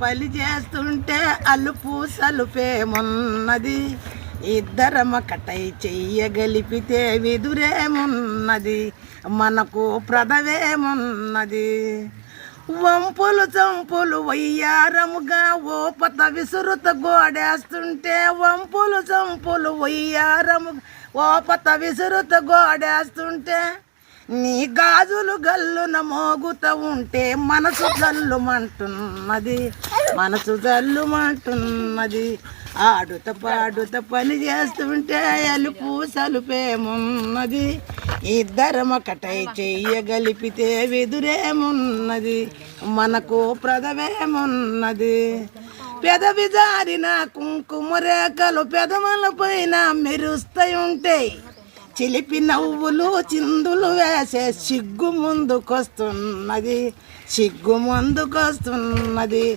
పలి చేస్తుంటే అలుపు సలుపేమున్నది, ఇద్దరమకటై చెయ్యగలిపితే విదురేమున్నది, మనకు ప్రదవేమున్నది. వంపులు చంపులు వయ్యారముగా ఓపత విసురుత గోడేస్తుంటే, వంపులు చంపులు వయ్యారముగా ఓపత విసురుత గోడేస్తుంటే, నీ గాజులు గల్లున మోగుత ఉంటే మనసు జల్లుమంటున్నది, మనసు జల్లుమంటున్నది. ఆడుత పాడుత పని చేస్తుంటే అలుపు సలుపేమున్నది, ఇద్దరమొకటై చెయ్యగలిపితే విదురేమున్నది, మనకు ప్రదవేమున్నది. పెదవి జారిన కుంకుమ రేఖలు పెదవుల పైన మెరుస్తాయుంటాయి, చిలిపి నవ్వులు చిందులు వేసే సిగ్గు ముందుకొస్తున్నది, సిగ్గు ముందుకొస్తున్నది.